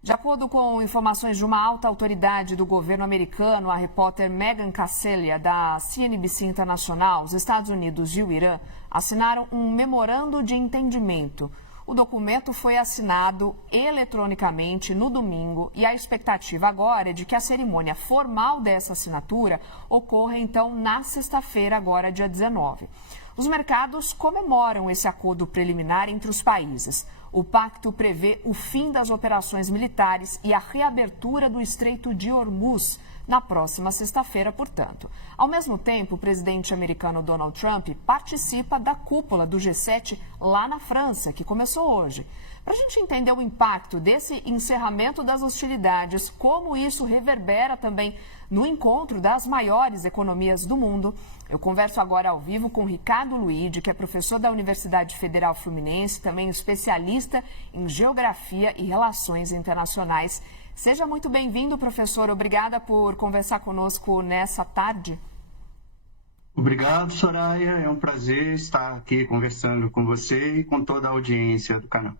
De acordo com informações de uma alta autoridade do governo americano, a repórter Megan Cassellia, da CNBC Internacional, os Estados Unidos e o Irã assinaram um memorando de entendimento. O documento foi assinado eletronicamente no domingo e a expectativa agora é de que a cerimônia formal dessa assinatura ocorra, então, na sexta-feira, agora, dia 19. Os mercados comemoram esse acordo preliminar entre os países. O pacto prevê o fim das operações militares e a reabertura do Estreito de Hormuz na próxima sexta-feira, portanto. Ao mesmo tempo, o presidente americano Donald Trump participa da cúpula do G7 lá na França, que começou hoje. Para a gente entender o impacto desse encerramento das hostilidades, como isso reverbera também no encontro das maiores economias do mundo, eu converso agora ao vivo com Ricardo Luide, que é professor da Universidade Federal Fluminense, também especialista em Geografia e Relações Internacionais. Seja muito bem-vindo, professor. Obrigada por conversar conosco nessa tarde. Obrigado, Soraya. É um prazer estar aqui conversando com você e com toda a audiência do canal.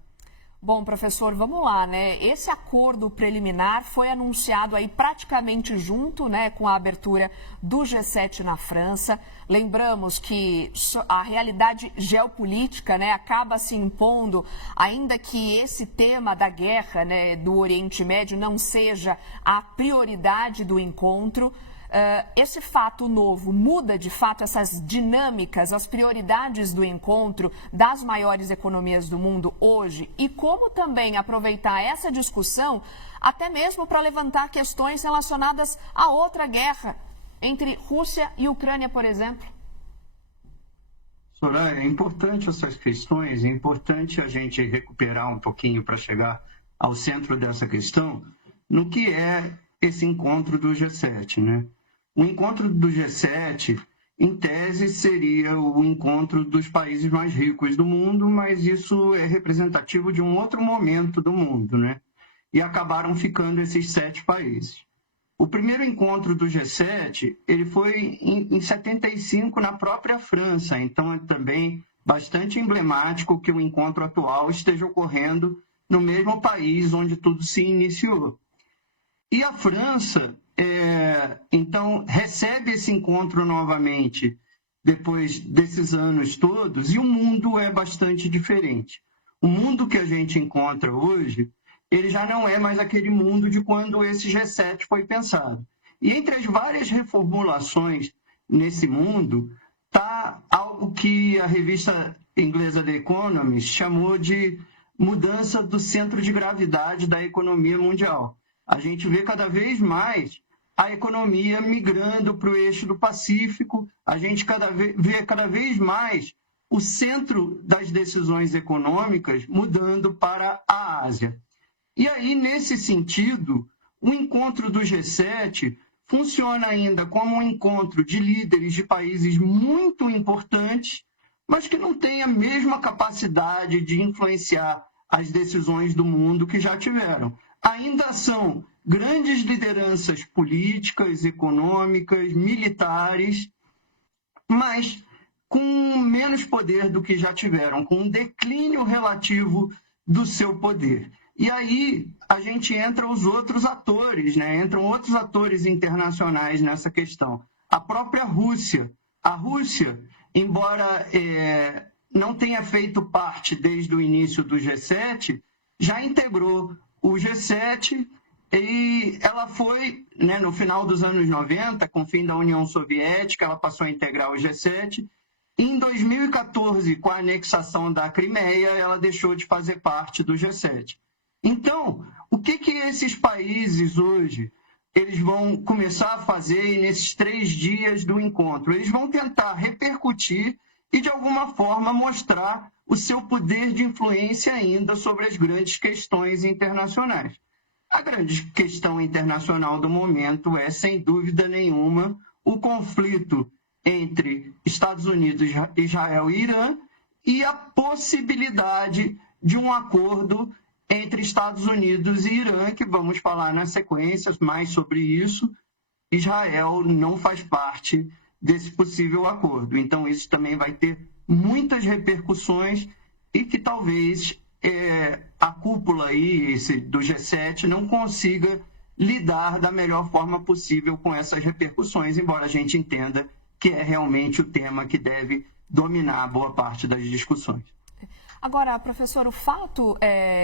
Bom, professor, vamos lá, né? Esse acordo preliminar foi anunciado aí praticamente junto, né, com a abertura do G7 na França. Lembramos que a realidade geopolítica, né, acaba se impondo, ainda que esse tema da guerra, né, do Oriente Médio não seja a prioridade do encontro. Esse fato novo muda, de fato, essas dinâmicas, as prioridades do encontro das maiores economias do mundo hoje e como também aproveitar essa discussão até mesmo para levantar questões relacionadas a outra guerra entre Rússia e Ucrânia, por exemplo? Soraya, é importante essas questões, é importante a gente recuperar um pouquinho para chegar ao centro dessa questão, no que é esse encontro do G7, né? O encontro do G7, em tese, seria o encontro dos países mais ricos do mundo, mas isso é representativo de um outro momento do mundo, né? E acabaram ficando esses 7 países. O primeiro encontro do G7, ele foi em 75 na própria França, então é também bastante emblemático que o encontro atual esteja ocorrendo no mesmo país onde tudo se iniciou. E a França, então, recebe esse encontro novamente depois desses anos todos, e o mundo é bastante diferente. O mundo que a gente encontra hoje, ele já não é mais aquele mundo de quando esse G7 foi pensado. E entre as várias reformulações nesse mundo, está algo que a revista inglesa The Economist chamou de mudança do centro de gravidade da economia mundial. A gente vê cada vez mais a economia migrando para o eixo do Pacífico, a gente vê cada vez mais o centro das decisões econômicas mudando para a Ásia. E aí, nesse sentido, o encontro do G7 funciona ainda como um encontro de líderes de países muito importantes, mas que não têm a mesma capacidade de influenciar as decisões do mundo que já tiveram. Ainda são grandes lideranças políticas, econômicas, militares, mas com menos poder do que já tiveram, com um declínio relativo do seu poder. E aí a gente entra os outros atores, né? Entram outros atores internacionais nessa questão. A própria Rússia. A Rússia, embora não tenha feito parte desde o início do G7, já integrou o G7 e ela foi, né, no final dos anos 90, com o fim da União Soviética, ela passou a integrar o G7. Em 2014, com a anexação da Crimeia, ela deixou de fazer parte do G7. Então, o que esses países hoje eles vão começar a fazer nesses 3 dias do encontro? Eles vão tentar repercutir e, de alguma forma, mostrar o seu poder de influência ainda sobre as grandes questões internacionais. A grande questão internacional do momento é, sem dúvida nenhuma, o conflito entre Estados Unidos, Israel e Irã e a possibilidade de um acordo entre Estados Unidos e Irã, que vamos falar na sequência mais sobre isso. Israel não faz parte desse possível acordo. Então, isso também vai ter muitas repercussões e que talvez a cúpula aí, do G7 não consiga lidar da melhor forma possível com essas repercussões, embora a gente entenda que é realmente o tema que deve dominar boa parte das discussões. Agora, professor, o fato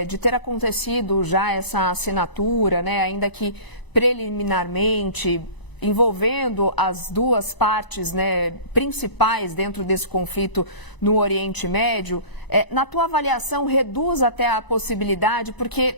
de ter acontecido já essa assinatura, né, ainda que preliminarmente, envolvendo as duas partes, né, principais dentro desse conflito no Oriente Médio, na tua avaliação, reduz até a possibilidade, porque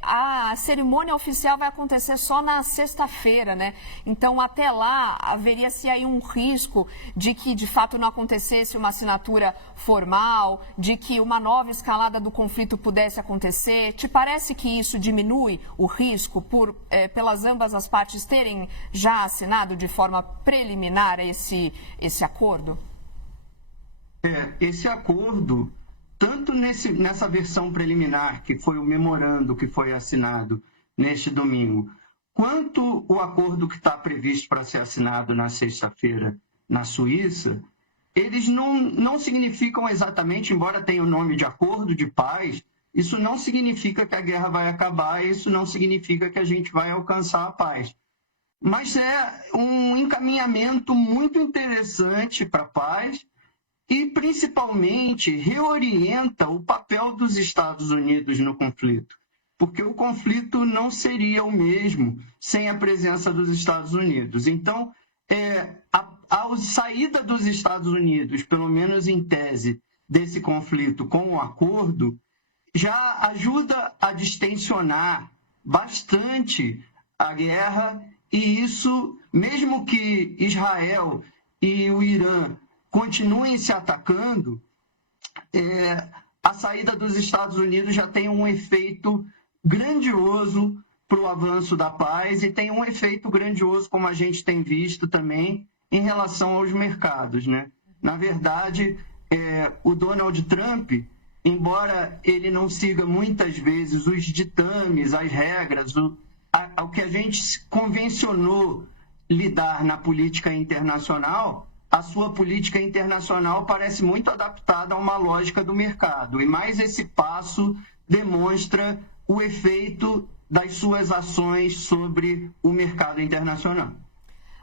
a cerimônia oficial vai acontecer só na sexta-feira, né? Então, até lá, haveria-se aí um risco de que, de fato, não acontecesse uma assinatura formal, de que uma nova escalada do conflito pudesse acontecer. Te parece que isso diminui o risco pelas ambas as partes terem já assinado de forma preliminar esse acordo? Esse acordo, tanto nessa versão preliminar, que foi o memorando que foi assinado neste domingo, quanto o acordo que está previsto para ser assinado na sexta-feira na Suíça, eles não significam exatamente, embora tenha o nome de acordo de paz, isso não significa que a guerra vai acabar, isso não significa que a gente vai alcançar a paz. Mas é um encaminhamento muito interessante para a paz, e, principalmente, reorienta o papel dos Estados Unidos no conflito, porque o conflito não seria o mesmo sem a presença dos Estados Unidos. Então, a saída dos Estados Unidos, pelo menos em tese, desse conflito com o acordo, já ajuda a distensionar bastante a guerra, e isso, mesmo que Israel e o Irã continuem se atacando, a saída dos Estados Unidos já tem um efeito grandioso para o avanço da paz e tem um efeito grandioso, como a gente tem visto também, em relação aos mercados, né? Na verdade, o Donald Trump, embora ele não siga muitas vezes os ditames, as regras, o que a gente convencionou lidar na política internacional, a sua política internacional parece muito adaptada a uma lógica do mercado. E mais esse passo demonstra o efeito das suas ações sobre o mercado internacional.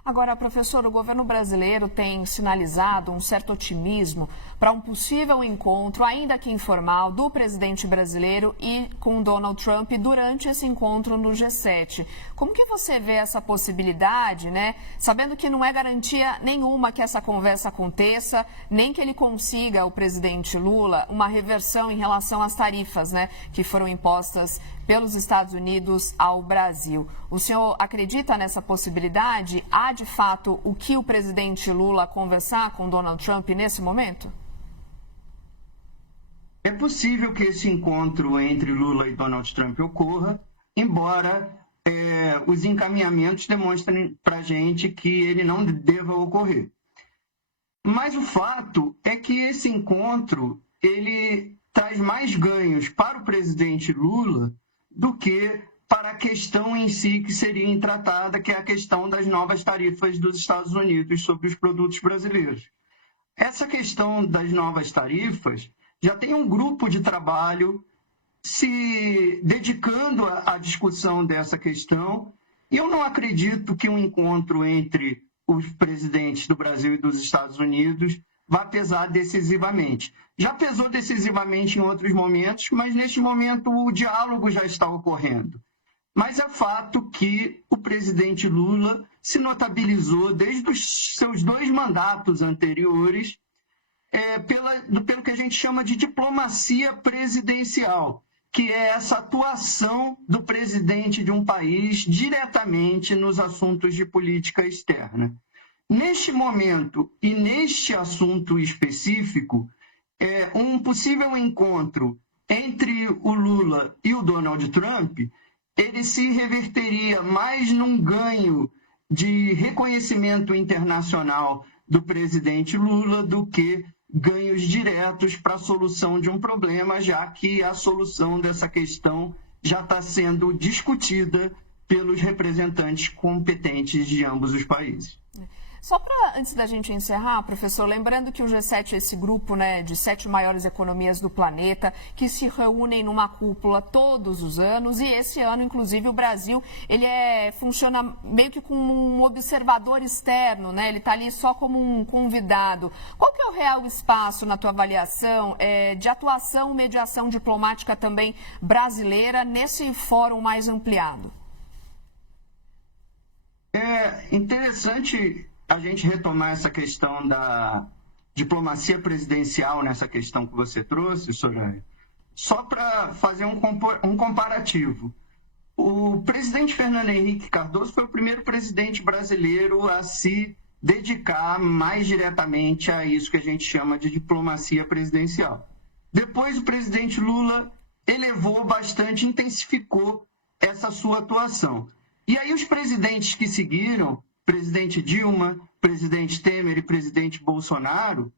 Agora, professor, o governo brasileiro tem sinalizado um certo otimismo para um possível encontro, ainda que informal, do presidente brasileiro e com Donald Trump durante esse encontro no G7. Como que você vê essa possibilidade, né? Sabendo que não é garantia nenhuma que essa conversa aconteça, nem que ele consiga, o presidente Lula, uma reversão em relação às tarifas, né, que foram impostas pelos Estados Unidos ao Brasil. O senhor acredita nessa possibilidade? Há, de fato, o que o presidente Lula conversar com Donald Trump nesse momento? É possível que esse encontro entre Lula e Donald Trump ocorra, embora os encaminhamentos demonstrem para a gente que ele não deva ocorrer. Mas o fato é que esse encontro ele traz mais ganhos para o presidente Lula do que para a questão em si que seria tratada, que é a questão das novas tarifas dos Estados Unidos sobre os produtos brasileiros. Essa questão das novas tarifas já tem um grupo de trabalho se dedicando à discussão dessa questão, e eu não acredito que um encontro entre os presidentes do Brasil e dos Estados Unidos vai pesar decisivamente. Já pesou decisivamente em outros momentos, mas neste momento o diálogo já está ocorrendo. Mas é fato que o presidente Lula se notabilizou desde os seus 2 mandatos anteriores pelo que a gente chama de diplomacia presidencial, que é essa atuação do presidente de um país diretamente nos assuntos de política externa. Neste momento e neste assunto específico, um possível encontro entre o Lula e o Donald Trump, ele se reverteria mais num ganho de reconhecimento internacional do presidente Lula do que ganhos diretos para a solução de um problema, já que a solução dessa questão já está sendo discutida pelos representantes competentes de ambos os países. Só para, antes da gente encerrar, professor, lembrando que o G7 é esse grupo, né, de 7 maiores economias do planeta, que se reúnem numa cúpula todos os anos, e esse ano, inclusive, o Brasil, ele funciona meio que como um observador externo, né, ele está ali só como um convidado. Qual que é o real espaço, na tua avaliação, de atuação, mediação diplomática também brasileira nesse fórum mais ampliado? É interessante a gente retomar essa questão da diplomacia presidencial nessa questão que você trouxe, Soraya, só para fazer um comparativo. O presidente Fernando Henrique Cardoso foi o primeiro presidente brasileiro a se dedicar mais diretamente a isso que a gente chama de diplomacia presidencial. Depois, o presidente Lula elevou bastante, intensificou essa sua atuação. E aí os presidentes que seguiram, presidente Dilma, presidente Temer e presidente Bolsonaro,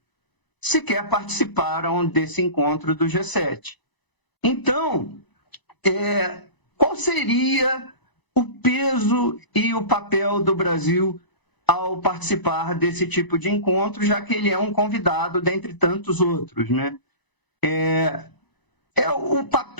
sequer participaram desse encontro do G7. Então, qual seria o peso e o papel do Brasil ao participar desse tipo de encontro, já que ele é um convidado dentre tantos outros, né?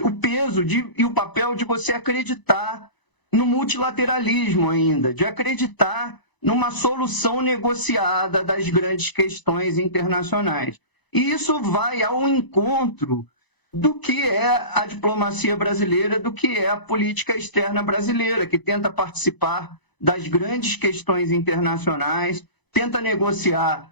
O peso e o papel de você acreditar no multilateralismo ainda, de acreditar numa solução negociada das grandes questões internacionais. E isso vai ao encontro do que é a diplomacia brasileira, do que é a política externa brasileira, que tenta participar das grandes questões internacionais, tenta negociar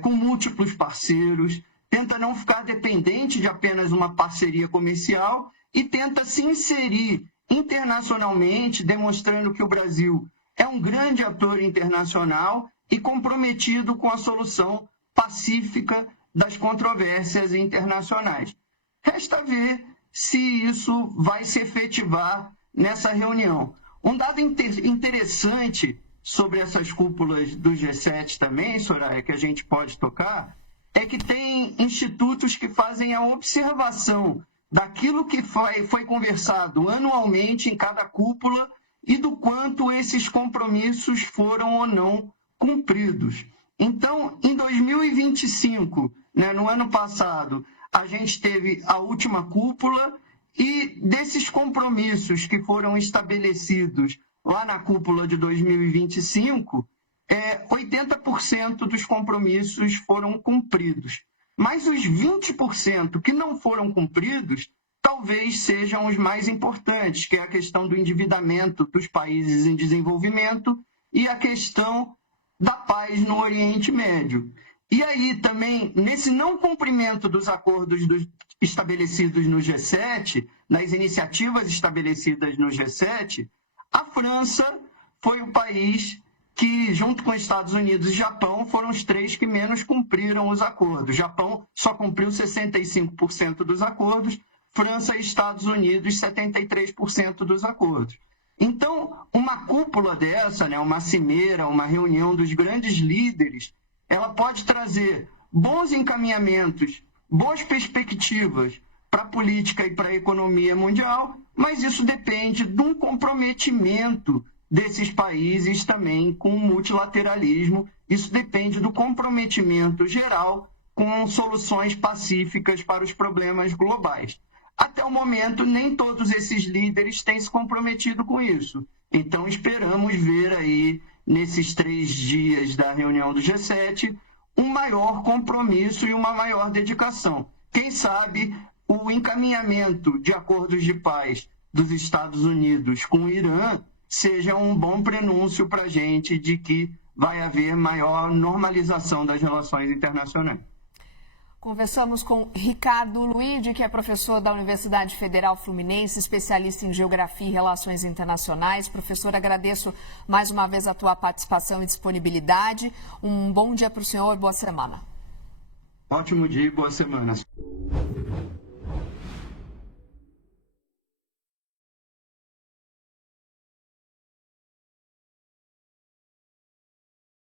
com múltiplos parceiros, tenta não ficar dependente de apenas uma parceria comercial e tenta se inserir internacionalmente, demonstrando que o Brasil é um grande ator internacional e comprometido com a solução pacífica das controvérsias internacionais. Resta ver se isso vai se efetivar nessa reunião. Um dado interessante sobre essas cúpulas do G7 também, Soraya, que a gente pode tocar, é que tem institutos que fazem a observação daquilo que foi conversado anualmente em cada cúpula e do quanto esses compromissos foram ou não cumpridos. Então, em 2025, né, no ano passado, a gente teve a última cúpula e desses compromissos que foram estabelecidos lá na cúpula de 2025, 80% dos compromissos foram cumpridos. Mas os 20% que não foram cumpridos talvez sejam os mais importantes, que é a questão do endividamento dos países em desenvolvimento e a questão da paz no Oriente Médio. E aí também, nesse não cumprimento dos acordos estabelecidos no G7, nas iniciativas estabelecidas no G7, a França foi o país que, junto com Estados Unidos e Japão, foram os 3 que menos cumpriram os acordos. Japão só cumpriu 65% dos acordos, França e Estados Unidos 73% dos acordos. Então, uma cúpula dessa, né, uma cimeira, uma reunião dos grandes líderes, ela pode trazer bons encaminhamentos, boas perspectivas para a política e para a economia mundial, mas isso depende de um comprometimento desses países também com o multilateralismo. Isso depende do comprometimento geral com soluções pacíficas para os problemas globais. Até o momento, nem todos esses líderes têm se comprometido com isso. Então, esperamos ver aí, nesses 3 dias da reunião do G7, um maior compromisso e uma maior dedicação. Quem sabe o encaminhamento de acordos de paz dos Estados Unidos com o Irã seja um bom prenúncio para a gente de que vai haver maior normalização das relações internacionais. Conversamos com Ricardo Luide, que é professor da Universidade Federal Fluminense, especialista em Geografia e Relações Internacionais. Professor, agradeço mais uma vez a tua participação e disponibilidade. Um bom dia para o senhor, boa semana. Ótimo dia e boa semana.